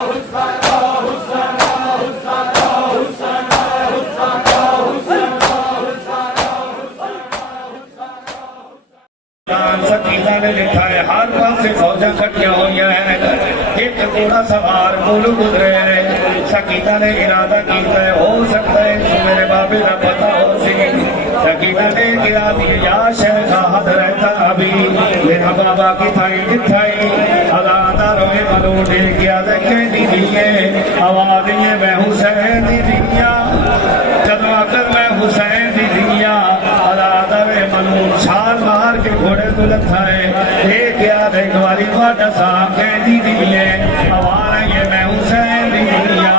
سکینہ نے لکھا ہے ہر پاس سے فوجاں کھٹیاں ہوئی ہیں، ایک گھوڑا سوار مولو گزرے ہیں۔ سکینہ نے ارادہ کیتا ہے ہو سکتا ہے تو میرے بابے نہ پتا ہو سی۔ سکینہ نے کیا دی یا شیخ حد رہتا ابھی میرا بابا کی تھائی دکھائی علاقہ روئے ملو دل کیا دیکھیں دی دیئے آواز یہ میں حسین دی دیا جدو اکر میں حسین دی دیا علاقہ روئے ملو چھال مار کے گھوڑے تو لکھا ہے ایک یاد ایک واری واٹا صاحب کہہ دی دیئے آواز یہ میں حسین دی دیا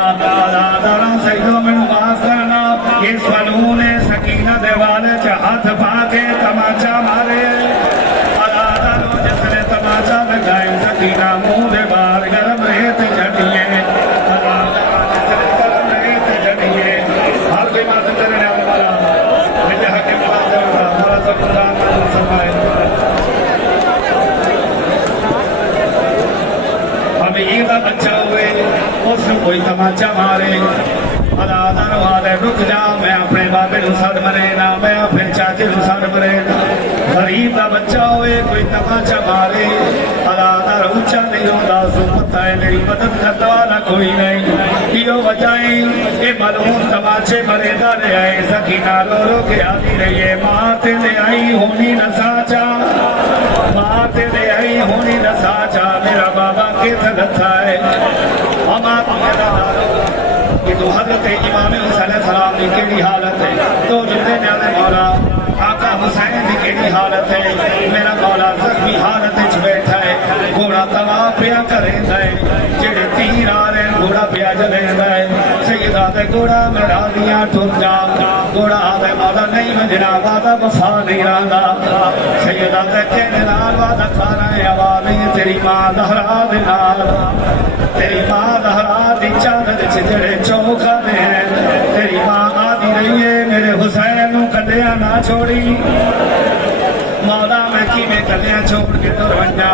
علاقہ روئے سیدوں میں معاف کرنا اس ملو نے سکینہ دیوالے ہاتھ پا کے تماچا مارے علاقہ روئے جس نے تماچا لگائے سکینہ منہ دے بار گرم ریت جھڑیے علاقہ جس نے گرم ریت جھڑیے ہر کوئی مات کرنے والا مجھے حقیم بات ہے ہمارا سب خدا میں سمائے ہم عیدہ بچہ ہوئے اس نے کوئی تماچا مارے علاقہ روالے رک جا میں اپنے بابے نو ساتھ مرے نا میں اپنے چاچے نو ساتھ مرے نا غریب دا بچہ ہوئے کوئی تماچا مارے علاقہ روچا نہیں ہوتا سو پتہ ہے میری مدد کرتا والا کوئی نہیں یہ وجائیں اے ملعون تماچے مرے دا رہے آئے سکینہ رو رو کے آتی رہیے مارتے دے آئی ہونی نہ ساچا مارتے دے آئی ہونی نہ ساچا میرا بابا کے تھا ہے ہمارا میرا دارو کہ تو حضرت امام حسین علیہ السلام کی کیڑی حالت ہے تو جتنے نیازے مولا آقا حسین کی کیڑی حالت ہے میرا مولا زخمی حالت اچھ بیٹھا ہے گھوڑا توا پیا کریں ہے جڑے تیر آ رہے ہیں گھوڑا پیا جلیں ہے سیدہ دے گھوڑا میرا دیا ٹھوک جا گھوڑا دے مولا نہیں مجھنا وعدہ وفا نہیں رہا سیدہ دے کہنے نال وعدہ کھا رہے آواز تیری ماں دہرا دے نال تیری ماں دہرا دی چادر چجڑے چوکھا دے تیری ماں آدھی رہی ہے میرے حسین نو کدیا نہ چھوڑی مولا میں کی میں کدیا چھوڑ کے تو رنجا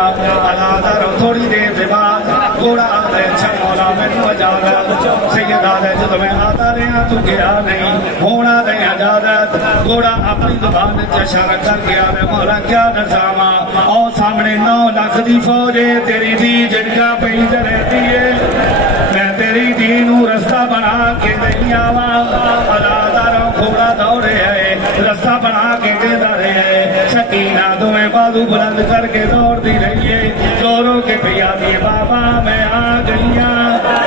علاقہ رو تھوڑی دیر دے بعد گھوڑا آتا ہے اچھا مولا میں نو اجازت سیدہ دے جب میں آتا رہا تو گیا نہیں ہونا دے اجازت گھوڑا اپنی زبان اشارہ کر گیا میں مولا کیا نظامہ اور سامنے 9 لاکھ دی فوجے تیری دی جنگا پہید رہتی ہے میں تیری دینوں رستہ بنا کے نہیں آوا علاقہ رو گھوڑا دوڑے ہے رستہ بنا کے دے دارے ہے سکینہ دمیں بازو بلند کر کے دوڑ دی رہی ہے دوروں کے پیا دی بابا میں آ گئیا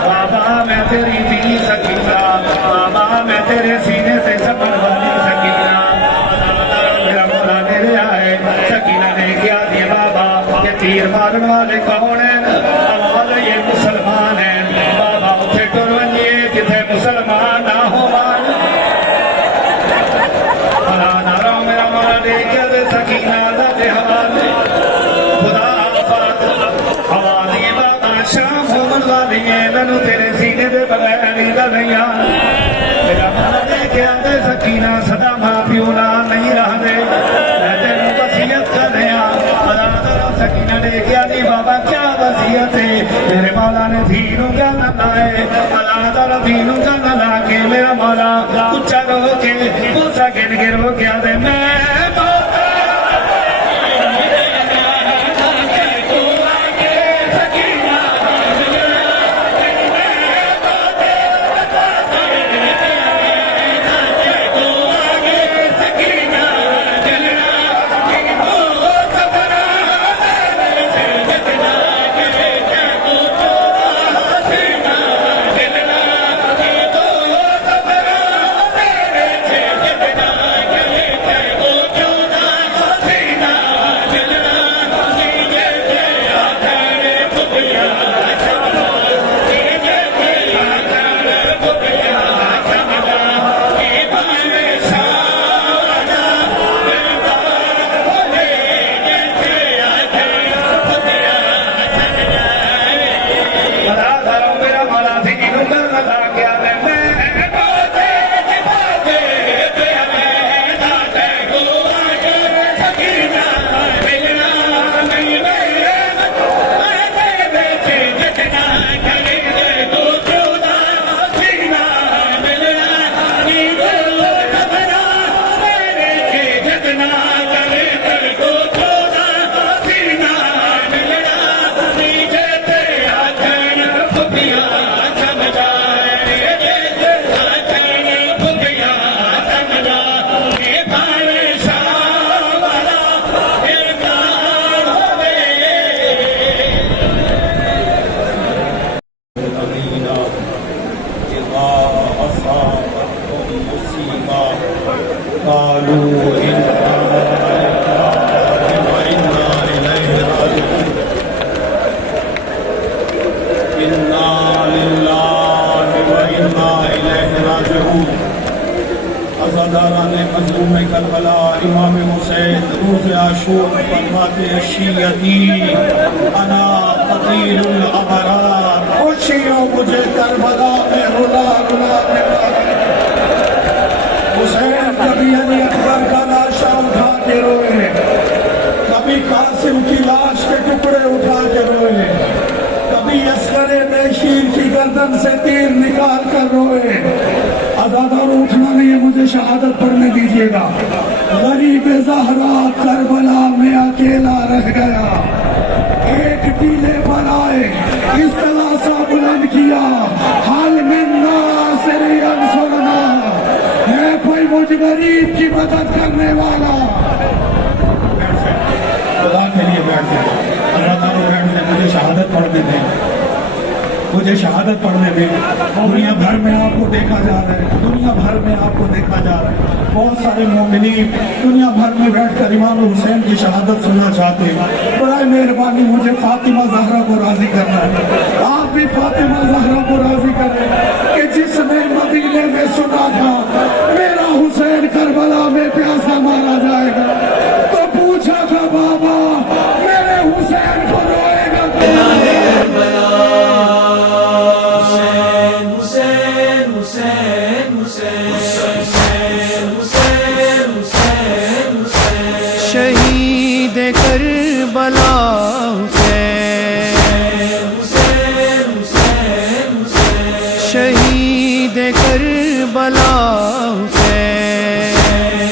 بابا میں تیری دی سکینہ بابا میں تیرے سینے سے سپن والی سکینہ میرا مولا میرے آئے سکینہ نے کیا دی بابا کہ تیر مارن والے کون ہیں آواز یہ مسلمان ہیں بابا اٹھے ٹرونیے جتھے مسلمان نہ ہو میرا مولا دے کیا دے سکینہ دا دے حوالے خدا آفات حوالی بابا شام ہومن والی ہے مینو تیرے سینے دے بغیر نیدہ نہیں آنا میرا مولا دے کیا دے سکینہ صدا ماں پیونا نہیں رہ دے میں تیرے وصیت کر دیا سکینہ نے کیا دی بابا کیا وصیت ہے میرے مولا نے دینوں کا نہ لائے اللہ تعالیٰ دینوں کا نہ لا کے میرا مولا اچھا رو کے پوچھا گن گر ہو گیا دے میں ازاداران مظلوم کربلا امام حسین روز عاشور فرماتے شیعتی انا قتیل الابرار، خوشیوں مجھے کربلا میں رلا رلا کے حسین کبھی علی اکبر کا لاشا اٹھا کے روئے، کبھی قاسم کی لاش کے ٹکڑے اٹھا کے روئے، کبھی عسکر بشیر کی گردن سے تیر نکال کر روئے۔ عزادار اٹھنا نہیں ہے، مجھے شہادت پڑھنے دیجیے گا۔ غریب زہرا کربلا میں اکیلا رہ گیا، ایک ٹیلے پر آئے اس طرح سا بلند کیا، حال من ناصر ینصرنا، ہے کوئی مجھ غریب کی مدد کرنے والا؟ خدا کے لیے بیٹھ جائے، عزاداروں بیٹھ جائے، مجھے شہادت پڑھنے دیں، مجھے شہادت پڑھنے دیں۔ دنیا بھر میں آپ کو دیکھا جا رہا ہے، دنیا بھر میں آپ کو دیکھا جا رہا ہے، بہت سارے مومنین دنیا بھر میں بیٹھ کر امام حسین کی شہادت سننا چاہتے ہیں۔ برائے مہربانی مجھے فاطمہ زہرا کو راضی کرنا ہے، آپ بھی فاطمہ زہرا کو راضی کریں کہ جس نے مدینے میں سنا تھا میرا حسین کربلا میں پیاسا مارا جائے گا، تو پوچھا تھا بابا میرے حسین کو روئے گا شہید کربلا حسین، شہید کربلا حسین،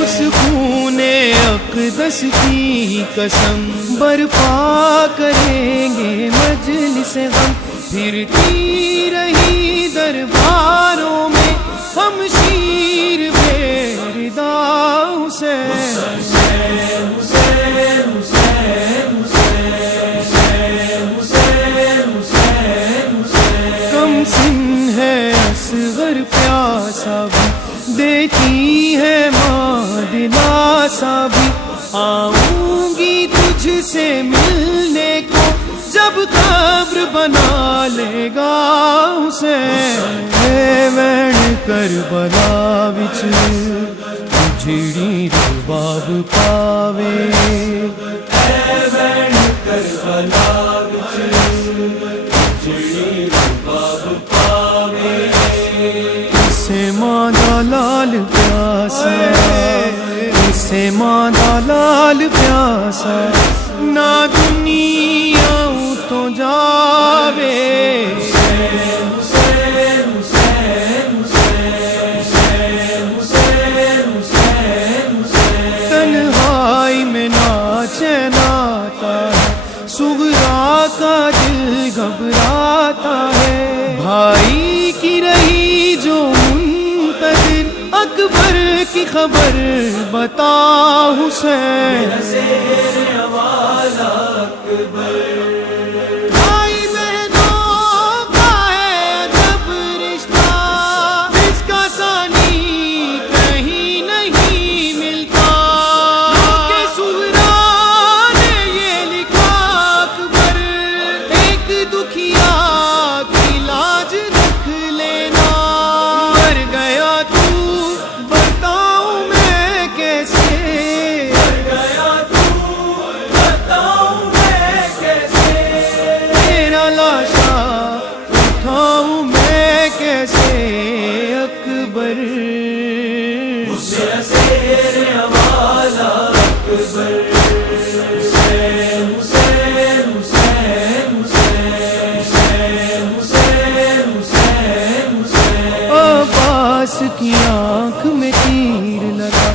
اس خون اقدس کی قسم برپا کریں گے مجلس غم، پھرتی رہی درباروں میں ہم شیر بے ردا کم سن ہے اصغر پیاسا بھی، دیتی ہے ماں دلاسا بھی، آؤں گی تجھ سے ملنے کو جب قبر بنا لے گا حسین، وین کربلا وچ جڑی رباب پاوے، وین کربلا وچ جڑی رباب پاوے، اسے ماں دا لال پیاسا، اسے ماں دا لال پیاسا، نہ دنیا تو جاوے، تنہائی میں ناچے ناتا ہے، صغرا کا دل گھبراتا ہے، بھائی کی رہی جو منتظر اکبر کی خبر بتا حسین، بھائی بہنوں کا ہے جب رشتہ، جس کا ثانی کہیں نہیں ملتا، کہ صغرا نے یہ لکھا اکبر ایک دکھیا کی لاج رکھ لینا، مر گیا تو بتاؤں میں کیسے، مر گیا تو بتاؤں میں کیسے، تیرا لاشا اٹھاؤں میں کیسے اکبر، میرا شیر حوالہ اکبر، حسین حسین حسین حسین حسین حسین حسین، عباس کی آنکھ میں تیر لگا،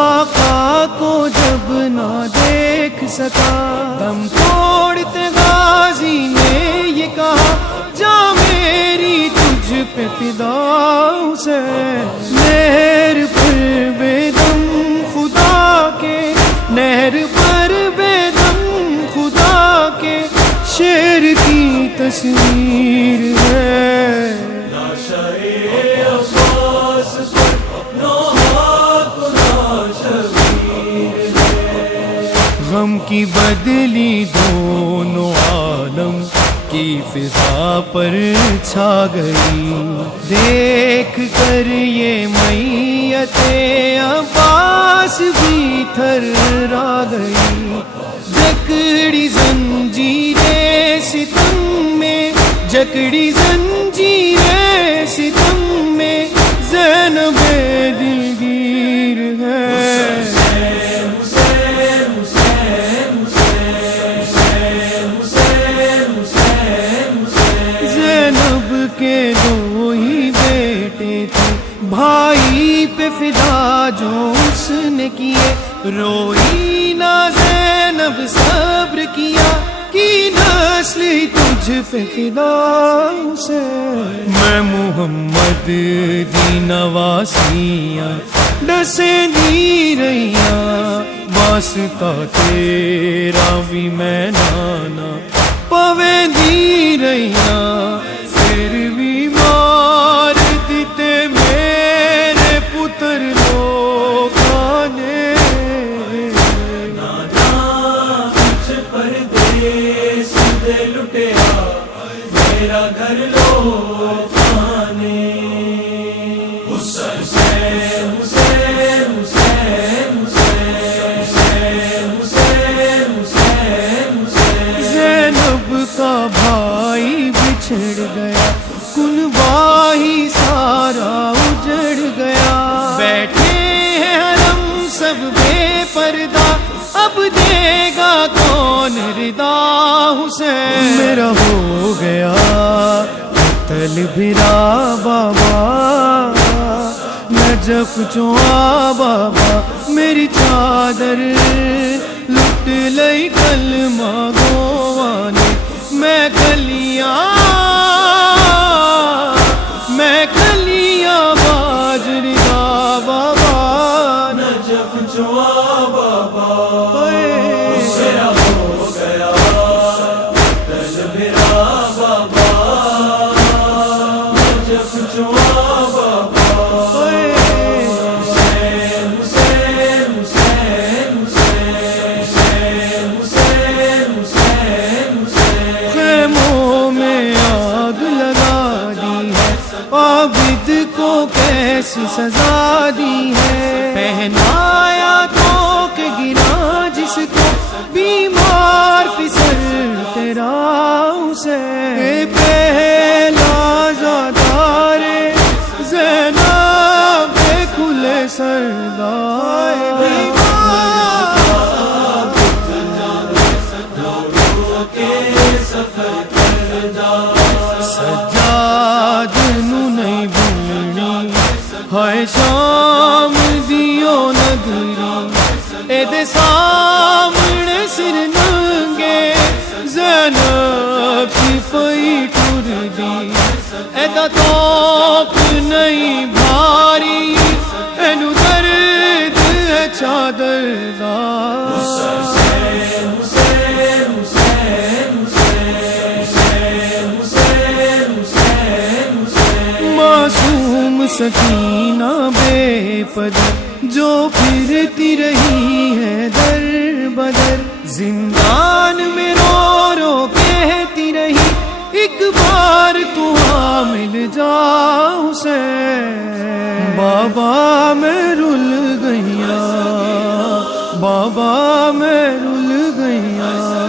آقا کو جب نہ دیکھ سکا، دم توڑتے غازی نے یہ کہا جا میری تجھ پہ فدا حسین، نہر پر بے دم خدا کے، نہر پر بے دم خدا کے، شیر کی تصویر ہے، غم کی بدلی دونوں عالم کی فضا پر چھا گئی، دیکھ کر یہ میت عباس بھی تھرا گئی، جکڑی زنجیریں ستم میں، جکڑی زنجیریں ستم میں، زینب دلگیر ہے۔ زینب کے دو ہی بیٹے تھے، بھائی پہ فدا جو اس نے کیے، روئی نہ زینب صبر کیا، کی نسل تجھ پہ فدا حسین۔ میں محمد دی نواسیاں ڈسے دی رہیاں، واسطہ تیرا بھی میں نانا پوے دی رہیاں، پھر بھی مار دیتے میرے پتر لوگاں نے، نانا کچھ پردیس دے لٹیا میرا گھر لوگاں نے۔ زینب کا بھائی بچھڑ گیا، کنبہ ہی سارا اجڑ گیا، بیٹھے ہیں حرم سب بے پردہ، اب دے گا کون ردا حسین۔ میرا ہو گیا قتل بھرا بابا، نجف چوا بابا، میری چادر لٹ لئی کلمہ گواں نے، میں کلیاں باجری دا بابا، نجف چوا بابا، میرا ہو گیا قتل بھرا بابا، نجف چوا بابا۔ خیموں میں آگ لگا دی ہے، عابد کو کیسی سزا دی ہے، پہنایا تو کہ گرا جس کو، بیمار پسر تیرا حسین، پہلا زادار زینب کھلے سردار، سجاد نو نہیں بھولنی ہائے شام دیو نگری، اے دے سامنے سر ننگے زینب سپاہی ٹر دی، اے دا توپ نہیں بھاری، اینو درد ہے چادر دا۔ معصوم سکینہ بے پدر جو پھرتی رہی ہے در بدر، زندان میں رو رو کہتی رہی، ایک بار تو حامل جا حسین، بابا میں رل گئیا، بابا میں رل گئیا۔